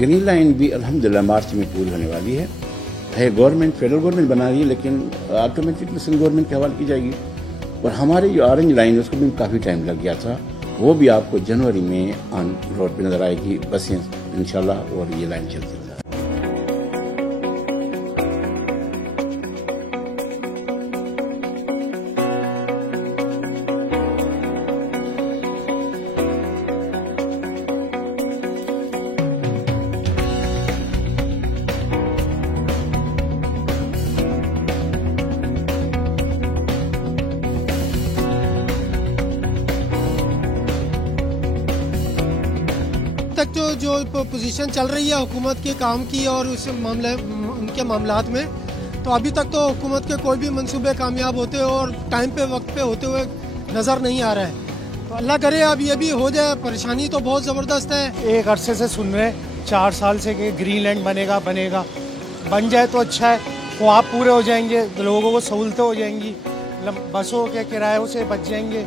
Green line भी अल्हम्दुलिल्लाह मार्च में पूरी होने वाली है। गवर्नमेंट फेडरल गवर्नमेंट बना रही है, लेकिन ऑटोमेटिकली सेंट्रल गवर्नमेंट के हवाले की जाएगी। और हमारी जो ऑरेंज लाइन है उसको भी काफ़ी टाइम लग गया था, वो भी आपको जनवरी में ऑन रोड पे नजर आएगी बसें इंशाल्लाह, और ये लाइन चलती है। तक तो जो पोजीशन चल रही है हुकूमत के काम की और उस मामले उनके मामलात में, तो अभी तक तो हुकूमत के कोई भी मंसूबे कामयाब होते और टाइम पे वक्त पे होते हुए नज़र नहीं आ रहा है। तो अल्लाह करे अब ये भी हो जाए। परेशानी तो बहुत ज़बरदस्त है। एक अरसे से सुन रहे 4 साल से कि ग्रीनलैंड बनेगा, बन जाए तो अच्छा है, ख्वाब पूरे हो जाएंगे, लोगों को सहूलतें हो जाएंगी, बसों के किरायों से बच जाएंगे।